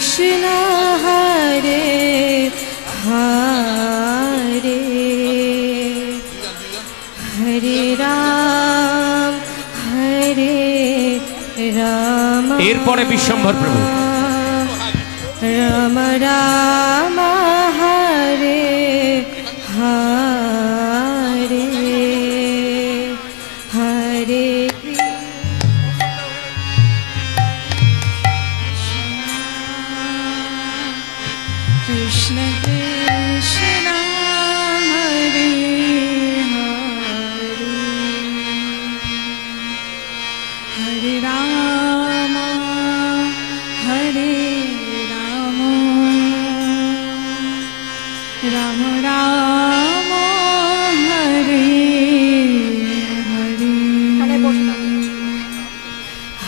कृष्ण हरे हरे हरे राम এরপরে বিশ্বম্ভর প্রভু राम राम हरे हरे हरे कृष्ण कृष्ण हरे हरे हरे राम हरे राम राम राम हरे हरे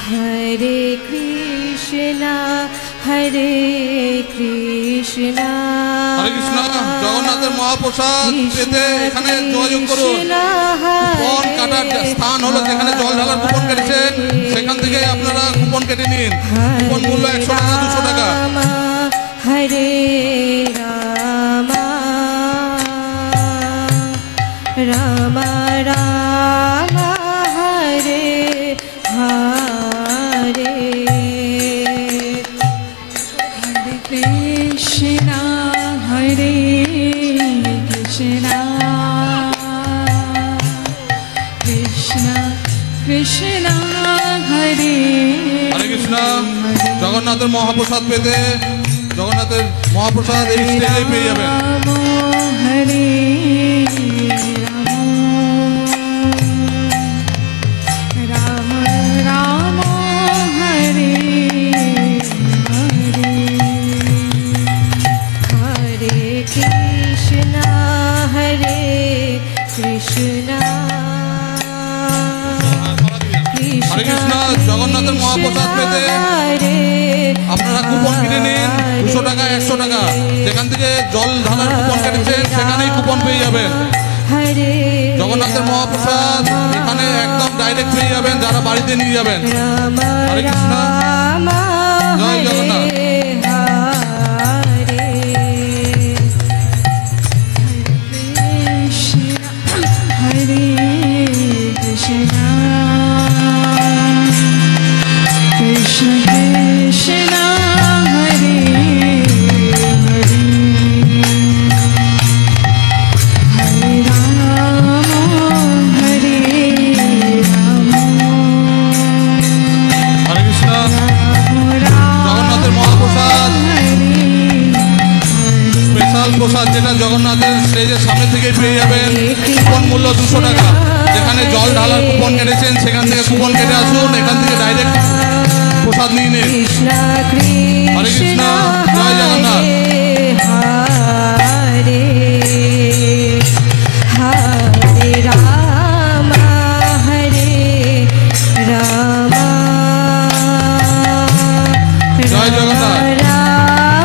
हरे कृष्णा हरे कृष्णा हरे कृष्णा জগন্নাথের মহাপ্রসাদ পেতে এখানে যোগাযোগ করুন কুপন কাটার স্থান হলো যেখানে জল ঢালার কুপন কেটেছেন সেখান থেকে আপনারা কুপন কেটে নিন কুপন মূল্য 100 টাকা 200 টাকা हरे राम राम राम हरे हरे हरे कृष्णा हरे कृष्णा कृष्ण कृष्ण हरे হরে কৃষ্ণ জগন্নাথের মহাপ্রসাদ পেতে জগন্নাথের মহাপ্রসাদ এই স্টেজে পেয়ে যাবেন हरे राम राम हरे हरे हरे कृष्णा हरे कृष्णा হরে কৃষ্ণ জগন্নাথের মহাপ্রসাদ পেতে আপনারা কুপন কিনে নিন 200 টাকা 100 টাকা যেখান থেকে জল ঢালার কুপন কেটেছেন সেখানেই কুপন পেয়ে যাবেন জগন্নাথের মহাপ্রসাদ এখানে একদম ডাইরেক্ট পেয়ে যাবেন যারা বাড়িতে নিয়ে যাবেন হরে কৃষ্ণ জয় জগন্নাথ हरे कृष्णा कृष्ण कृष्ण हरे हरे हरे राम हरे राम হরে কৃষ্ণ জগন্নাথের মহাপ্রসাদ স্পেশাল প্রসাদ যেটা জগন্নাথের স্টেজের সামনে থেকে পেয়ে যাবেন কুপন মূল্য 200 টাকা যেখানে জল ঢালার কুপন কেটেছেন সেখান থেকে কুপন কেটে আসুন এখান থেকে ডাইরেক্ট প্রসাদ নিয়ে নিন হরে কৃষ্ণ জয় জগন্নাথ हरे हरे राम हरे राम জয় জগন্নাথ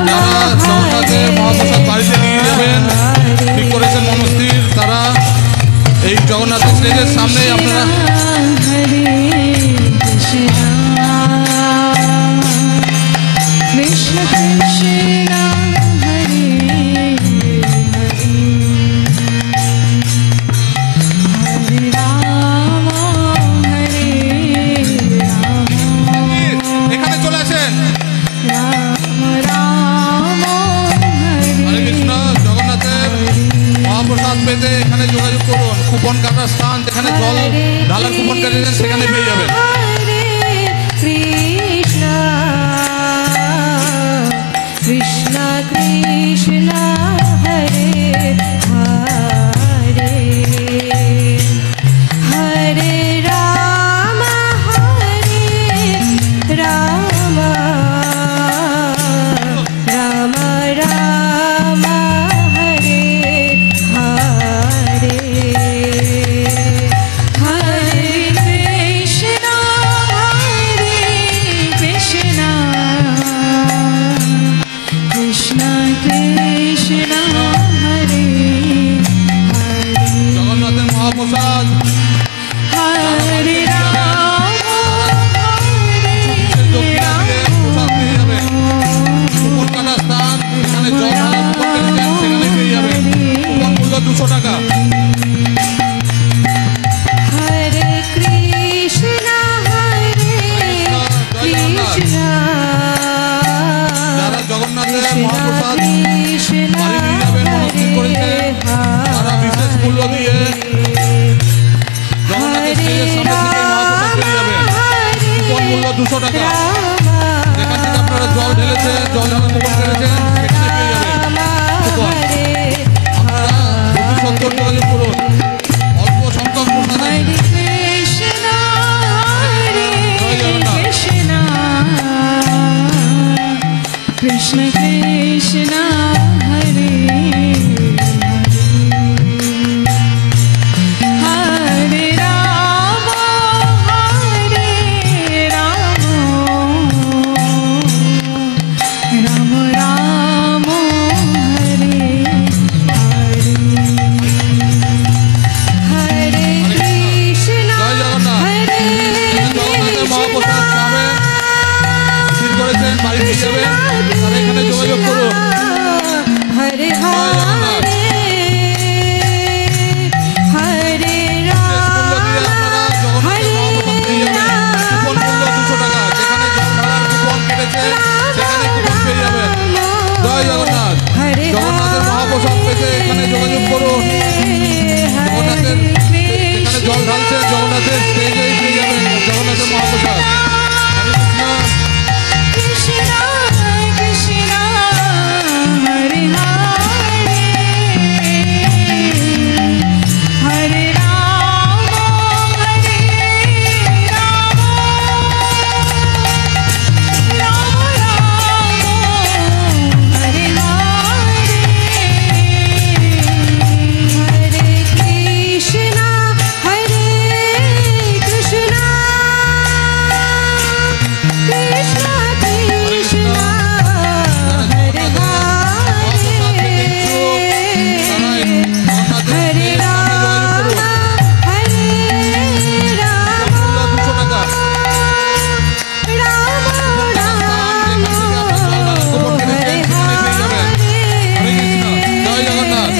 যারা জগন্নাথের মহাপ্রসাদ বাড়িতে নিয়ে যাবেন ঠিক করেছেন মনস্থির তারা এই জগন্নাথের স্টেজের সামনেই আপনারা हरे कृष्ण कृष्ण हरे हरे हरे राम हरे राम এখানে চলে আসেন राम राम হরে কৃষ্ণ জগন্নাথের মহাপ্রসাদ পেতে এখানে যোগাযোগ করুন কুপন কাটার স্থান যেখানে জল ঢালার কুপন কেটেছেন সেখানে পেয়ে যাবেন हरे कृष्ण कृष्ण कृष्ण हरे हरे हरे राम राम राम राम हरे हरे हरे টাকা राम যেখান থেকে আপনারা জল ঢেলেছেন জল ঢালার কুপন কেটেছেন সেখানে পেয়ে যাবেন কুপন। हरे আপনারা অতি সত্তর যোগাযোগ করুন অল্প সংখ্যক প্রসাদ আছে। हरे कृष्ण कृष्ण हरे हरे राम राम राम हरे हरे कृष्ण জয় জগন্নাথ हरे জগন্নাথের মহাপ্রসাদ পাবেন স্থির করেছেন বাড়ি নিয়ে যাবেন তারা এখানে যোগাযোগ করুন। हरे জয় জগন্নাথ हरे শেষ মূল্য দিয়ে আপনারা জগন্নাথের মহাপ্রসাদ পেয়ে যাবেন কুপন মূল্য 200 টাকা যেখানে জল ঢালার কুপন কেটেছে সেখানে কুপন পেয়ে যাবেন। জয় জগন্নাথ জগন্নাথের মহাপ্রসাদ পেতে এখানে যোগাযোগ করুন জগন্নাথের যেখানে জল ঢালছেন জগন্নাথের স্টেজেই পেয়ে যাবেন জগন্নাথের মহাপ্রসাদ। হরে কৃষ্ণ कृष्ण कृष्ण हरे हरे राम राम हरे हरे कृष्ण कृष्ण कृष्ण हरे हरे राम हरे राम মূল্য 200 টাকা राम राम কুপন কেটেছেন हरे সেখানে পেয়ে যাবেন। হরে কৃষ্ণ জয় জগন্নাথ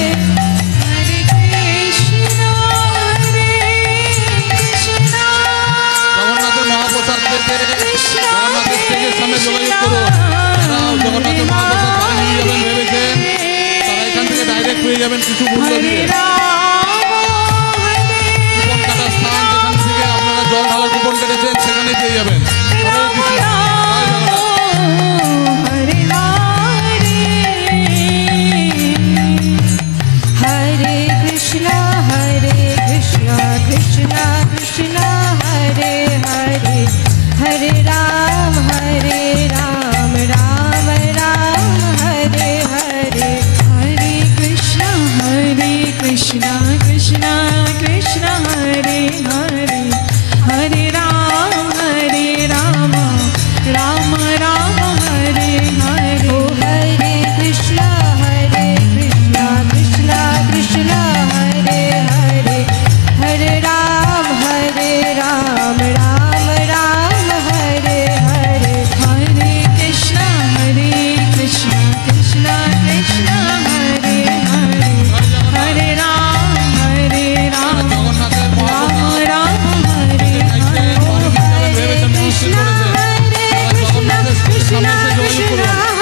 हरे कृष्ण জগন্নাথের মহাপ্রসাদ পেতে জগন্নাথের স্টেজের সামনে যোগাযোগ করুন যারা জগন্নাথের মহাপ্রসাদ বাড়ি নিয়ে যাবেন ভেবেছেন তারা এখান থেকে ডাইরেক্ট পেয়ে যাবেন কিছু মূল্য দিয়ে কুপন কাটার স্থান যেখান থেকে আপনারা জল ঢালার কুপন কেটেছেন সেখানে পেয়ে যাবেন। হরে কৃষ্ণ জয় জগন্নাথ हरे कृष्ण कृष्ण कृष्ण हरे हरे हरे राम राम राम हरे हरे हरे कृष्ण कृष्ण कृष्ण कृष्ण हरे हरे हरे राम राम राम हरे हरे हरे कृष्ण कृष्ण कृष्ण हरे हरे हरे राम राम राम हरे हरे हरे कृष्ण कृष्ण कृष्ण कृष्ण हरे हरे हरे राम জগন্নাথের राम মহাপ্রসাদ राम हरे চাইছেন বাড়ি নিয়ে যাবেন ভেবেছেন মনস্থির করেছেন তারা জগন্নাথের স্টেজের সামনে এসে যোগাযোগ করুন।